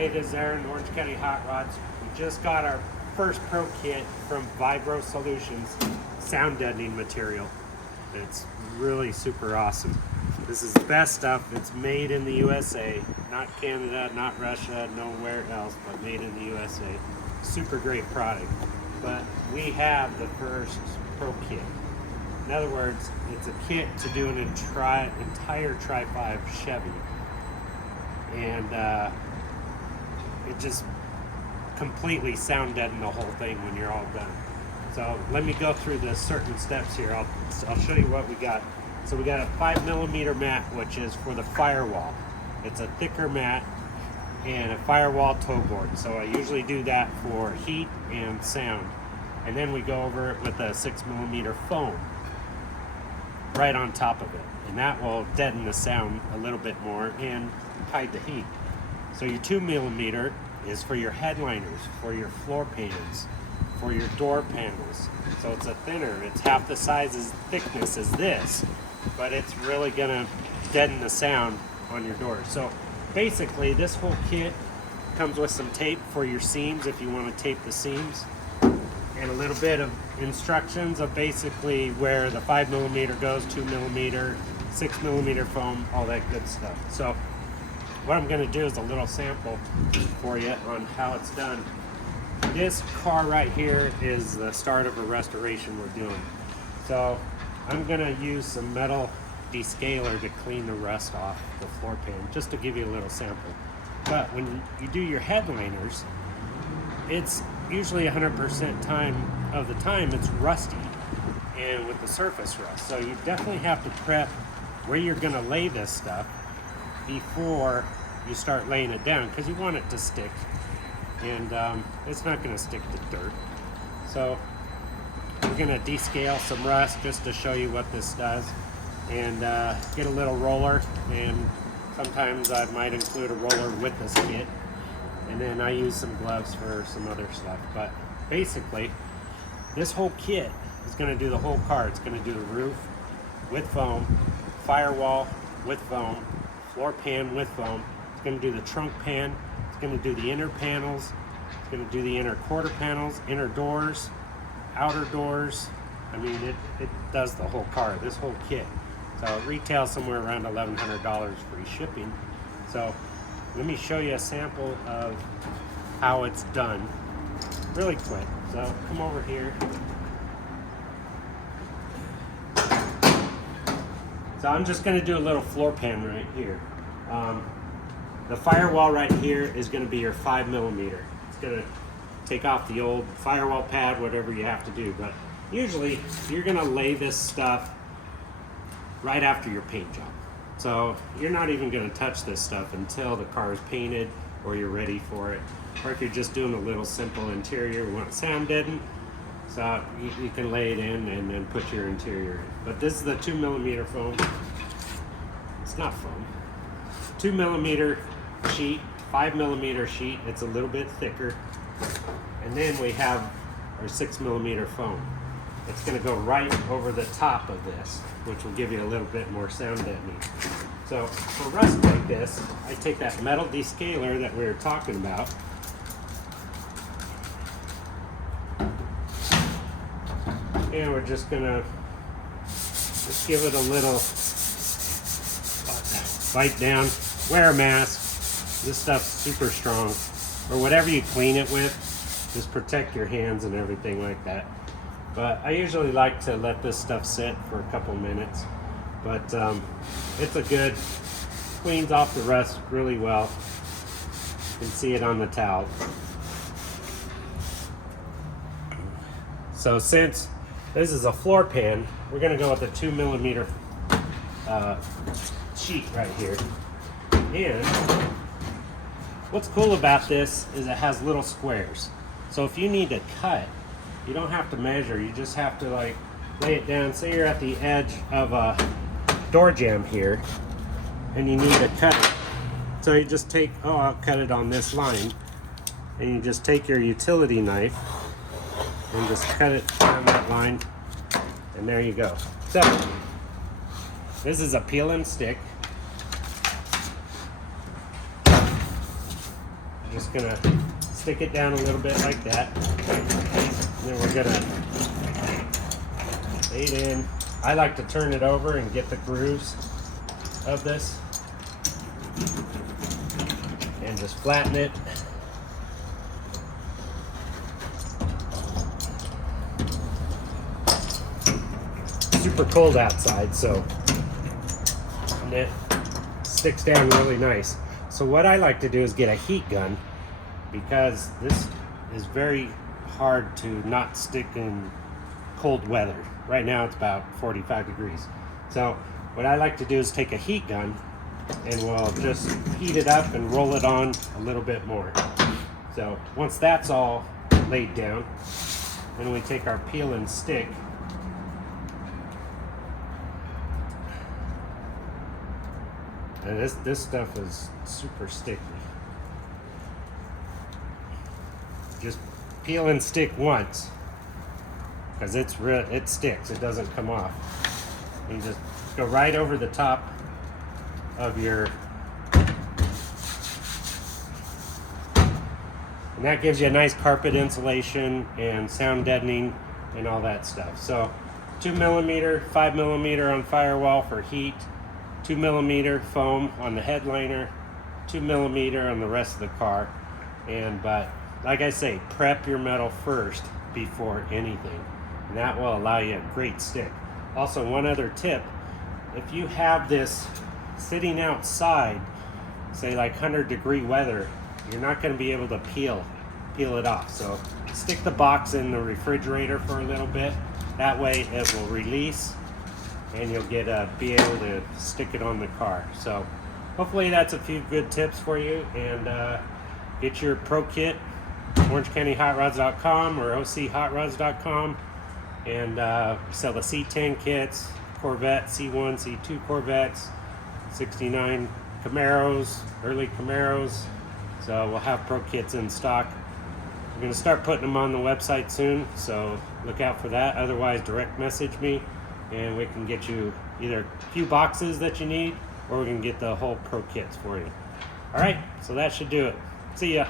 Hey, this is Aaron, Orange County Hotrods. We just got our first Prokit from Vibro Solutions, sound deadening material. It's really super awesome. This is the best stuff. It's made in the USA, not Canada, not Russia, nowhere else, but made in the USA. Super great product. But we have the first Prokit. In other words, it's a kit to do an entire Tri-5 Chevy. And it just completely sound deaden the whole thing when you're all done. So let me go through the certain steps here. I'll show you what we got. So we got a 5mm mat, which is for the firewall. It's a thicker mat and a firewall toe board. So I usually do that for heat and sound. And then we go over it with a 6mm foam right on top of it. And that will deaden the sound a little bit more and hide the heat. So your 2mm is for your headliners, for your floor pans, for your door panels. So it's a thinner, it's half the thickness as this, but it's really gonna deaden the sound on your doors. So basically this whole kit comes with some tape for your seams if you want to tape the seams, and a little bit of instructions of basically where the 5mm goes, 2mm, 6mm foam, all that good stuff. So what I'm going to do is a little sample for you on how it's done. This car right here is the start of a restoration we're doing. So I'm going to use some metal descaler to clean the rust off the floor pan, just to give you a little sample. But when you do your headliners, it's usually 100% of the time it's rusty and with the surface rust. So you definitely have to prep where you're going to lay this stuff before you start laying it down, because you want it to stick, and it's not going to stick to dirt. So we're going to descale some rust just to show you what this does, and get a little roller, and sometimes I might include a roller with this kit, and then I use some gloves for some other stuff. But basically this whole kit is going to do the whole car. It's going to do the roof with foam, firewall with foam, floor pan with foam. It's going to do the trunk pan. It's going to do the inner panels. It's going to do the inner quarter panels, inner doors, outer doors. I mean, it does the whole car, this whole kit. So it retails somewhere around $1,100 free shipping. So let me show you a sample of how it's done really quick. So come over here. So I'm just going to do a little floor pan right here. The firewall right here is going to be your 5mm. It's going to take off the old firewall pad, whatever you have to do. But usually you're going to lay this stuff right after your paint job. So you're not even going to touch this stuff until the car is painted or you're ready for it. Or if you're just doing a little simple interior, you want it sound deadened, so you can lay it in and then put your interior in. But this is the 2mm foam. It's not foam. 2mm sheet, 5mm sheet. It's a little bit thicker. And then we have our 6mm foam. It's going to go right over the top of this, which will give you a little bit more sound deadening. So for rust like this, I take that metal descaler that we were talking about, and we're just gonna give it a little bite down. Wear a mask. This stuff's super strong. Or whatever you clean it with, just protect your hands and everything like that. But I usually like to let this stuff sit for a couple minutes. But it's a good, cleans off the rust really well. You can see it on the towel. So since this is a floor pan, we're going to go with a 2mm sheet right here. And what's cool about this is it has little squares. So if you need to cut, you don't have to measure. You just have to like lay it down. Say you're at the edge of a door jamb here and you need to cut it. So you just take, I'll cut it on this line. And you just take your utility knife and just cut it down that line, and there you go. So this is a peel and stick. Just gonna stick it down a little bit like that. And then we're gonna lay it in. I like to turn it over and get the grooves of this. And just flatten it. Super cold outside, so and it sticks down really nice. So what I like to do is get a heat gun, because this is very hard to not stick in cold weather. Right now it's about 45 degrees. So what I like to do is take a heat gun and we'll just heat it up and roll it on a little bit more. So once that's all laid down, then we take our peel and stick. And this stuff is super sticky. Just peel and stick once, because it sticks. It doesn't come off. You just go right over the top of your, and that gives you a nice carpet insulation and sound deadening and all that stuff. So 2mm, 5mm on firewall for heat, 2mm foam on the headliner, 2mm on the rest of the car. But like I say, prep your metal first before anything, and that will allow you a great stick. Also, one other tip: if you have this sitting outside, say like 100-degree weather, you're not going to be able to peel it off. So stick the box in the refrigerator for a little bit. That way it will release and you'll be able to stick it on the car. So hopefully that's a few good tips for you. And get your Prokit, OrangeCountyHotRods.com or OCHotRods.com, and sell the C10 kits, Corvette, C1, C2 Corvettes, 69 Camaros, early Camaros. So we'll have Prokits in stock. We're going to start putting them on the website soon, so look out for that. Otherwise, direct message me and we can get you either a few boxes that you need, or we can get the whole Prokits for you. All right, so that should do it. See ya.